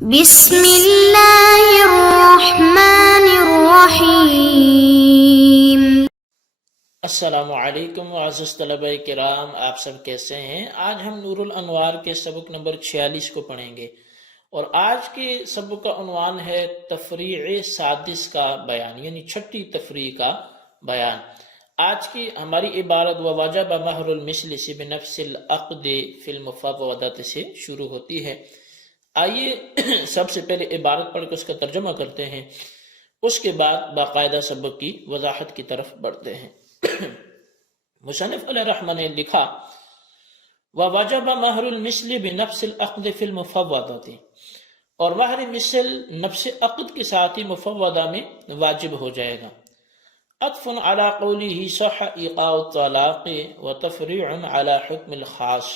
بسم اللہ الرحمن الرحیم۔ السلام علیکم معزز طلبہ کرام، آپ سب کیسے ہیں؟ آج ہم نور الانوار کے سبق نمبر 46 کو پڑھیں گے، اور آج کے سبق کا عنوان ہے تفریع سادس کا بیان، یعنی چھٹی تفریع کا بیان۔ آج کی ہماری عبارت وَوَجَبَ مَہْرُ الْمِثْلِ بِنَفْسِ الْعَقْدِ فِي الْمُفَوَّضَةِ سے شروع ہوتی ہے۔ آئیے سب سے پہلے عبارت پڑھ کے اس کا ترجمہ کرتے ہیں، اس کے بعد باقاعدہ سبق کی وضاحت کی طرف بڑھتے ہیں۔ مصنف علیہ الرحمہ نے لکھا وَوَجَبَ مَہْرُ الْمِثْلِ بِنَفْسِ الْعَقْدِ فِي الْمُفَوَّضَةِ، اور مہر مثل نفس عقد کے ساتھ ہی مفوضہ میں واجب ہو جائے گا۔ عطف علی قوله صح ایقاع الطلاق وتفریع علی حکم الخاص،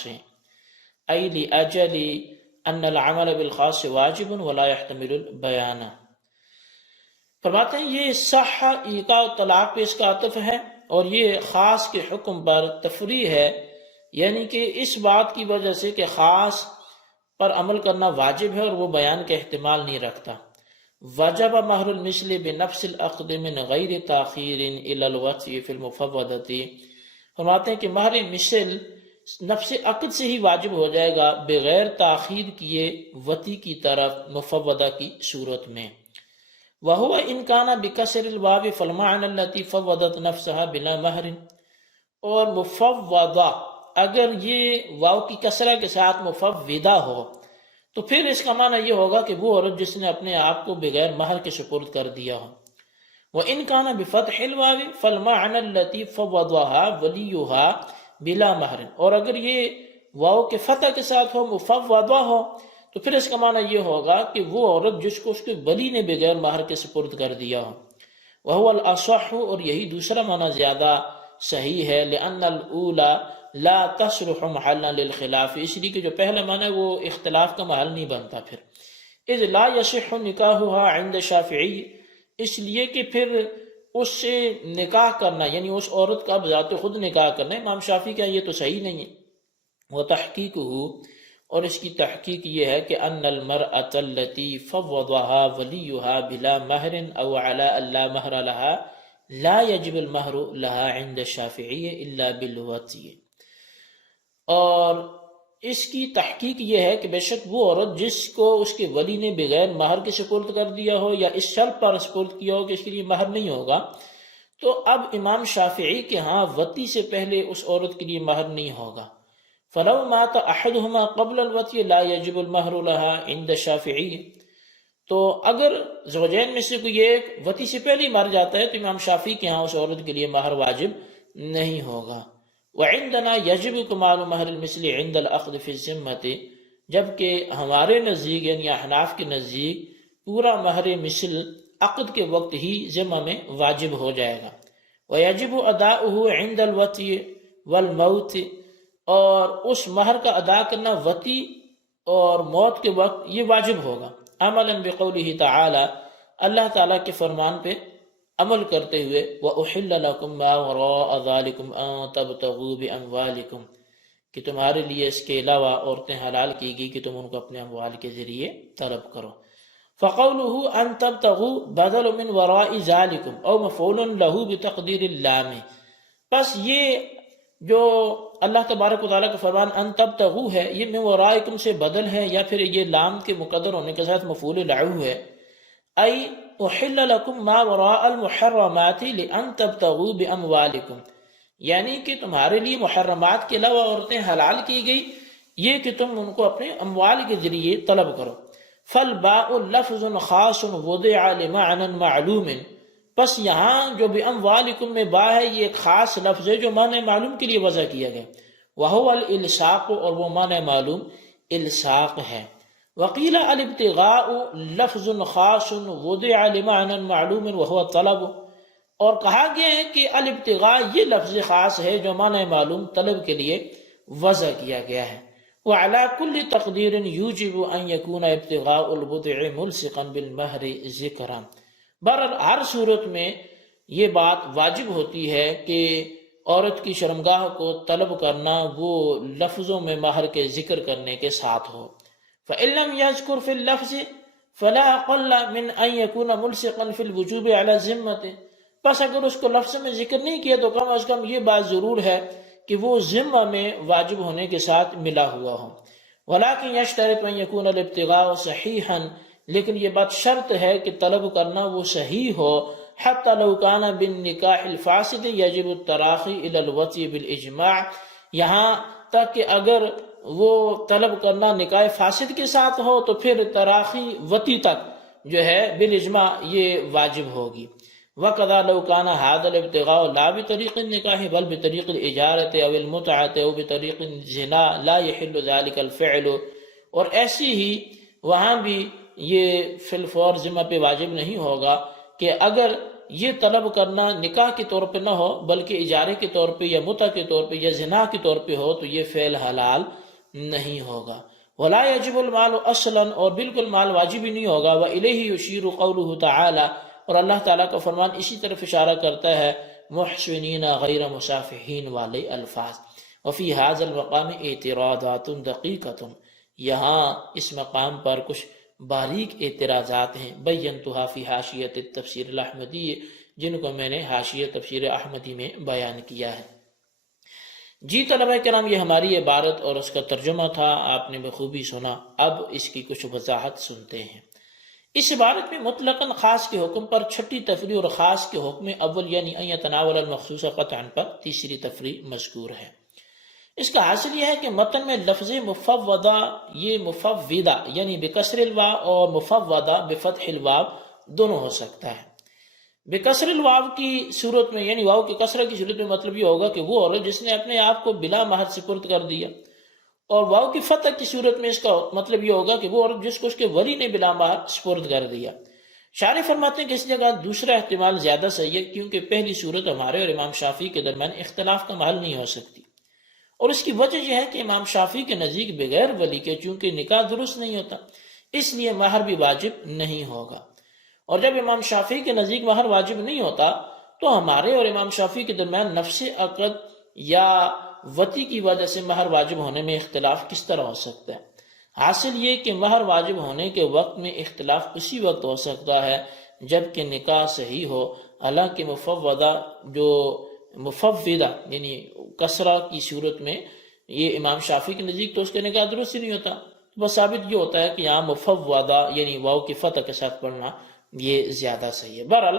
ای لأجل ان العمل بالخاص واجب ولا يحتمل البیان۔ فرماتے ہیں یہ صح ایقاع الطلاق پہ اس کا عطف ہے، اور یہ خاص کے حکم پر تفریع ہے، یعنی کہ اس بات کی وجہ سے کہ خاص پر عمل کرنا واجب ہے اور وہ بیان کا احتمال نہیں رکھتا۔ وجب مہر المثل بنفس العقد من غیر تاخیر الی الوطء فی المفوضۃ، فرماتے ہیں کہ مہر مثل نفس عقد سے ہی واجب ہو جائے گا بغیر تاخیر کیے وطی کی طرف مفوضہ کی صورت میں۔ وَهُوَ إِنْ كَانَ بِكَسْرِ الْوَاوِ فَالْمَعْنَى الَّتِي فَوَّضَتْ نَفْسَهَا بِلَا مَهْرٍ، اور مفوضہ اگر یہ واو کی کسرہ کے ساتھ مفوضہ ہو تو پھر اس کا معنی یہ ہوگا کہ وہ عورت جس نے اپنے آپ کو بغیر مہر کے سپرد کر دیا ہو۔ وَإِنْ كَانَ بِفَتْحِ الْوَاوِ فَالْمَعْنَى الَّتِي فَوَّضَهَا وَلِيُّهَا بِلَا مَهْرٍ، اور اگر یہ واو کے فتح کے ساتھ ہو مفوضہ ہو تو پھر اس کا معنی یہ ہوگا کہ وہ عورت جس کو اس کے ولی نے بغیر مہر کے سپرد کر دیا ہو۔ وَهُوَ الْأَصَحُّ، اور یہی دوسرا معنی زیادہ صحیح ہے، لِأَنَّ الْأُولَى لَا تَصْلُحُ مَحَلًّا لِلْخِلَافِ، اس لیے کہ جو پہلا معنی ہے وہ اختلاف کا محل نہیں بنتا پھر۔ اِذْ لَا يَصِحُّ نِكَاحُهَا عِنْدَ الشَّافِعِيِّ، اس لیے کہ پھر اس سے نکاح کرنا، یعنی اس عورت کا بذات خود نکاح کرنا، امام شافعی کا یہ تو صحیح نہیں ہے۔ وَتَحْقِيقُهُ، اور اس کی تحقیق یہ ہے کہ ان المرأة التي فوضها وليها بلا مہر او على الا مہر لها لا يجب المہر لها عند الشافعی الا بالوطء، اور اس کی تحقیق یہ ہے کہ بے شک وہ عورت جس کو اس کے ولی نے بغیر مہر کے سپرد کر دیا ہو یا اس شرط پر سپرد کیا ہو کہ اس کے لیے مہر نہیں ہوگا، تو اب امام شافعی کے ہاں وطی سے پہلے اس عورت کے لیے مہر نہیں ہوگا۔ فَلَوْ مَاتَ أَحَدُهُمَا قَبْلَ الْوَطْءِ لَا يَجِبُ الْمَهْرُ لَهَا عِنْدَ الشَّافِعِيِّ، تو اگر زوجین میں سے کوئی ایک وطی سے پہلے مر جاتا ہے تو امام شافعی کے ہاں اس عورت کے لیے مہر واجب نہیں ہوگا۔ وَعِنْدَنَا يَجِبُ كَمَالُ مَهْرِ الْمِثْلِ عِنْدَ الْعَقْدِ فِي الذِّمَّةِ، جبکہ ہمارے نزدیک یعنی احناف کے نزدیک پورا مہر مثل عقد کے وقت ہی ذمہ میں واجب ہو جائے گا۔ وَيَجِبُ أَدَاؤُهُ عِنْدَ الْوَطْءِ وَالْمَوْتِ، اور اس مہر کا ادا کرنا وطی اور موت کے وقت یہ واجب ہوگا، عملاً بقولہ تعالی، اللہ تعالیٰ کے فرمان پہ عمل کرتے ہوئے، وَأُحِلَّ لَكُمْ مَا وَرَاءَ ذَلِكُمْ أَن تَبْتَغُوا بِأَمْوَالِكُمْ، کہ تمہارے لیے اس کے علاوہ عورتیں حلال کی گئی کہ تم ان کو اپنے اموال کے ذریعے طلب کرو۔ فَقَوْلُهُ أَن تَبْتَغُوا بَدَلٌ مِّن وَرَاءِ ذَلِكُمْ أَوْ مَفْعُولٌ لَهُ بِتَقْدِيرِ اللَّامِ، بس یہ جو اللہ تبارک و تعالیٰ کا فرمان ان تبتغوا ہے، یہ من ورائکم سے بدل ہے، یا پھر یہ لام کے مقدر ہونے کے ساتھ مفعول لہو ہے۔ ای احل لکم ما وراء المحرمات لان تبتغوا باموالکم، یعنی کہ تمہارے لیے محرمات کے علاوہ عورتیں حلال کی گئی یہ کہ تم ان کو اپنے اموال کے ذریعے طلب کرو۔ فالباء لفظ خاص وضع لمعنى معلوم، پس یہاں جو بِأَمْوَالِكُم میں با ہے یہ ایک خاص لفظ ہے جو معنی معلوم کے لیے وضع کیا گیا، وَهُوَ الْإِلْصَاقُ، اور وہ معنی معلوم الصاق ہے۔ وَقِيلَ الْابْتِغَاءُ لَفْظٌ خَاصٌ وُضِعَ لِمَعْنًى مَعْلُومٍ وَهُوَ الطَّلَبُ، اور کہا گیا ہے کہ الابتغاء یہ لفظ خاص ہے جو معنی معلوم طلب کے لیے وضع کیا گیا ہے۔ وَعَلَى كُلِّ تَقْدِيرٍ يُوجِبُ أَن يَكُونَ ابْتِغَاءُ الْبُضْعِ مُلْصِقًا بِالْمَهْرِ ذِكْرًا، بہرحال ہر صورت میں یہ بات واجب ہوتی ہے کہ عورت کی شرمگاہ کو طلب کرنا وہ لفظوں میں مہر کے ذکر کرنے کے ساتھ ہو۔ فإن لم يذكر في اللفظ فلا أقل من أن يكون ملصقا في الوجوب على ذمته، بس اگر اس کو لفظ میں ذکر نہیں کیا تو کم از کم یہ بات ضرور ہے کہ وہ ذمہ میں واجب ہونے کے ساتھ ملا ہوا ہو۔ ولیکن یشترط ان یکون الابتغاء صحیحا، لیکن یہ بات شرط ہے کہ طلب کرنا وہ صحیح ہو، حتی لو کان بالنکاح الفاسد یجب التراخی الی الوطی بالاجماع، یہاں تک کہ اگر وہ طلب کرنا نکاح فاسد کے ساتھ ہو تو پھر تراخی وطی تک جو ہے بالاجماع یہ واجب ہوگی۔ وَقَذَا لَوْ كَانَ هَذَا الْابْتِغَاءُ لَا بِطَرِيقِ النِّكَاحِ بَلْ بِطَرِيقِ الْإِجَارَةِ أَوِ الْمُتْعَةِ أَوْ بِطَرِيقِ الزِّنَا لَا يَحِلُّ ذَلِكَ الْفِعْلُ، اور ایسی ہی وہاں بھی یہ فی الفور ذمہ پہ واجب نہیں ہوگا کہ اگر یہ طلب کرنا نکاح کے طور پہ نہ ہو بلکہ اجارے کے طور پہ یا متع کے طور پہ یا زنا کے طور پہ ہو تو یہ فعل حلال نہیں ہوگا۔ وَلَا يَجِبُ الْمَالُ أَصْلًا، اور بالکل مال واجب ہی نہیں ہوگا۔ وَإِلَيْهِ يُشِيرُ قَوْلُهُ تَعَالَى، اور اللہ تعالیٰ کا فرمان اسی طرف اشارہ کرتا ہے محسنین غیر مصافحین والے الفاظ۔ وفی هذا المقام اعتراضات دقیقۃ، یہاں اس مقام پر کچھ باریک اعتراضات ہیں، بینتها فی حاشیۃ التفسیر الاحمدی، جن کو میں نے حاشیہ تفسیر احمدی میں بیان کیا ہے۔ جی طلبہ کرام، یہ ہماری عبارت اور اس کا ترجمہ تھا، آپ نے بخوبی سنا۔ اب اس کی کچھ وضاحت سنتے ہیں۔ اس عبارت میں مطلقاً خاص کے حکم پر چھٹی تفریح اور خاص کے حکم اول یعنی ان یتناول المخصوص قطعا پر تیسری تفریح مذکور ہے۔ اس کا حاصل یہ ہے کہ متن میں لفظ مفوضہ، یہ مفوضہ یعنی بکسر الواو اور مفوضہ بفتح الواو دونوں ہو سکتا ہے۔ بکسر الواو کی صورت میں یعنی واو کی کسرہ کی صورت میں مطلب یہ ہوگا کہ وہ عورت جس نے اپنے آپ کو بلا مہر سپرد کر دیا، اور واو کی فتح کی صورت میں اس کا مطلب یہ ہوگا کہ وہ عورت جس کو اس کے ولی نے بلا مہر سپرد کر دیا۔ شارح فرماتے ہیں کہ اس جگہ دوسرا احتمال زیادہ صحیح ہے، کیونکہ پہلی صورت ہمارے اور امام شافعی کے درمیان اختلاف کا محل نہیں ہو سکتی، اور اس کی وجہ یہ ہے کہ امام شافعی کے نزدیک بغیر ولی کے چونکہ نکاح درست نہیں ہوتا اس لیے مہر بھی واجب نہیں ہوگا، اور جب امام شافعی کے نزدیک مہر واجب نہیں ہوتا تو ہمارے اور امام شافعی کے درمیان نفس عقد یا وطی کی وجہ سے مہر واجب ہونے میں اختلاف کس طرح ہو سکتا ہے؟ حاصل یہ کہ مہر واجب ہونے کے وقت میں اختلاف اسی وقت ہو سکتا ہے جب کہ نکاح صحیح ہو، حالانکہ مفوضہ جو مفوضہ یعنی کسرہ کی صورت میں یہ امام شافعی کے نزدیک تو اس کا نکاح درست ہی نہیں ہوتا، بس ثابت یہ ہوتا ہے کہ یہاں مفوضہ یعنی واو کی فتح کے ساتھ پڑھنا یہ زیادہ صحیح ہے۔ بہرحال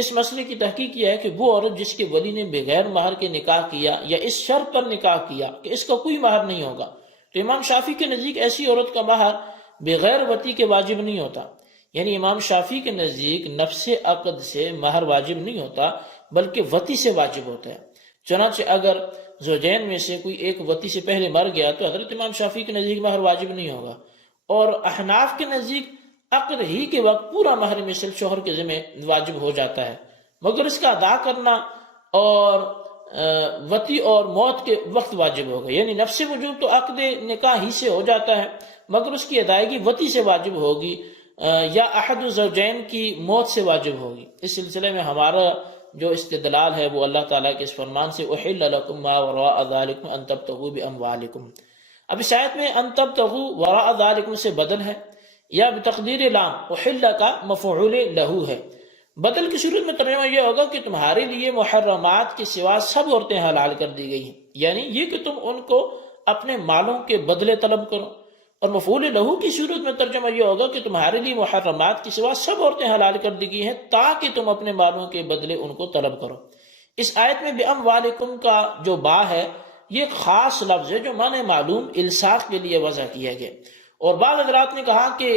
اس مسئلے کی تحقیق یہ ہے کہ وہ عورت جس کے ولی نے بغیر مہر کے نکاح کیا یا اس شرط پر نکاح کیا کہ اس کا کوئی مہر نہیں ہوگا، تو امام شافعی کے نزدیک ایسی عورت کا مہر بغیر وطی کے واجب نہیں ہوتا، یعنی امام شافعی کے نزدیک نفس عقد سے مہر واجب نہیں ہوتا بلکہ وطی سے واجب ہوتا ہے۔ چنانچہ اگر زوجین میں سے کوئی ایک وطی سے پہلے مر گیا تو حضرت امام شافعی کے نزدیک مہر واجب نہیں ہوگا، اور احناف کے نزدیک عقد ہی کے وقت پورا مہر مثل شوہر کے ذمہ واجب ہو جاتا ہے، مگر اس کا ادا کرنا اور وطی اور موت کے وقت واجب ہوگا، یعنی نفس وجوب تو عقد نکاح ہی سے ہو جاتا ہے مگر اس کی ادائیگی وطی سے واجب ہوگی یا احد الزوجین کی موت سے واجب ہوگی۔ اس سلسلے میں ہمارا جو استدلال ہے وہ اللہ تعالیٰ کے اس فرمان سے احل لکم ما وراء ذالکم ان تبتغوا باموالکم، اب اس آیت میں ان تبتغوا وراء ذالکم سے بدل ہے یا بتقدیر لام احل کا مفعول لہو ہے، بدل کی صورت میں ترجمہ یہ ہوگا کہ تمہارے لیے محرمات کے سوا سب عورتیں حلال کر دی گئی ہیں، یعنی یہ کہ تم ان کو اپنے مالوں کے بدلے طلب کرو، اور مفعول لہو کی صورت میں ترجمہ یہ ہوگا کہ تمہارے لیے محرمات کے سوا سب عورتیں حلال کر دی گئی ہیں تاکہ تم اپنے مالوں کے بدلے ان کو طلب کرو۔ اس آیت میں بِأَمْوَالِكُمْ کا جو با ہے یہ ایک خاص لفظ ہے جو معنی معلوم الصاق کے لیے وضع کیا گیا، اور بعض حضرات نے کہا کہ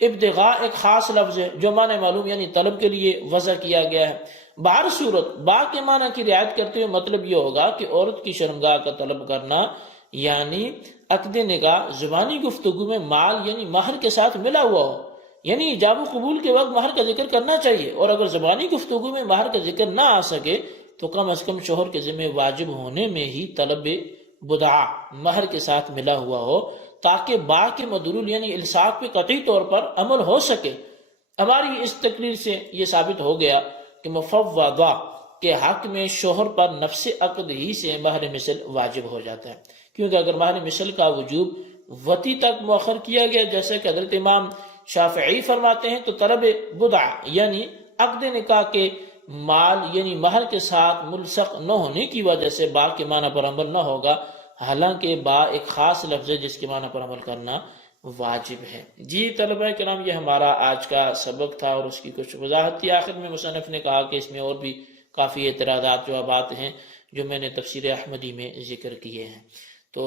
ابتغاء ایک خاص لفظ ہے جو معنی معلوم یعنی طلب کے لیے وضع کیا گیا ہے۔ بہر صورت با کے معنی کی رعایت کرتے ہوئے مطلب یہ ہوگا کہ عورت کی شرمگاہ کا طلب کرنا یعنی عقد نکاح زبانی گفتگو میں مال یعنی مہر کے ساتھ ملا ہوا ہو، یعنی ایجاب و قبول کے وقت مہر کا ذکر کرنا چاہیے، اور اگر زبانی گفتگو میں مہر کا ذکر نہ آ سکے تو کم از کم شوہر کے ذمہ واجب ہونے میں ہی طلب بدعا مہر کے ساتھ ملا ہوا ہو تاکہ با کے مدلول یعنی الصاق پہ قطعی طور پر عمل ہو سکے۔ ہماری اس تقریر سے یہ ثابت ہو گیا کہ مفوضہ کے حق میں شوہر پر نفس عقد ہی سے مہر مثل واجب ہو جاتا ہے، کیونکہ اگر مہر مثل کا وجوب وتی تک مؤخر کیا گیا، جیسے کہ حضرت امام شافعی فرماتے ہیں تو طلب بدع یعنی عقد نکاح کے مال یعنی مہر کے ساتھ ملصق نہ ہونے کی وجہ سے با کے معنی پر عمل نہ ہوگا، حالانکہ با ایک خاص لفظ ہے جس کے معنی پر عمل کرنا واجب ہے۔ جی طلبہ کرام، یہ ہمارا آج کا سبق تھا اور اس کی کچھ وضاحت تھی۔ آخر میں مصنف نے کہا کہ اس میں اور بھی کافی اعتراضات جوابات ہیں جو میں نے تفسیر احمدی میں ذکر کیے ہیں۔ تو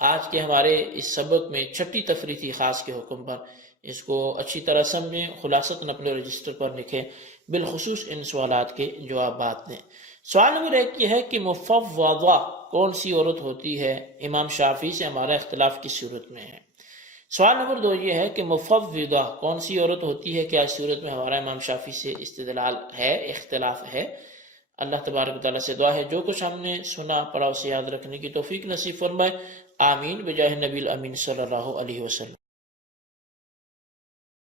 آج کے ہمارے اس سبق میں چھٹی تفریح تھی خاص کے حکم پر، اس کو اچھی طرح سمجھیں، خلاصتاً اپنے رجسٹر پر لکھیں، بالخصوص ان سوالات کے جوابات دیں۔ سوال نمبر 1 یہ ہے کہ مفوضہ کون سی عورت ہوتی ہے؟ امام شافعی سے ہمارا اختلاف کس صورت میں ہے؟ سوال نمبر 2 یہ ہے کہ مفوضہ کون سی عورت ہوتی ہے؟ کیا اس صورت میں ہمارا امام شافعی سے استدلال ہے، اختلاف ہے؟ اللہ تبارک و تعالیٰ سے دعا ہے جو کچھ ہم نے سنا پڑھا اسے یاد رکھنے کی توفیق نصیب فرمائے، آمین بجاہ نبی الامین صلی اللہ علیہ وسلم۔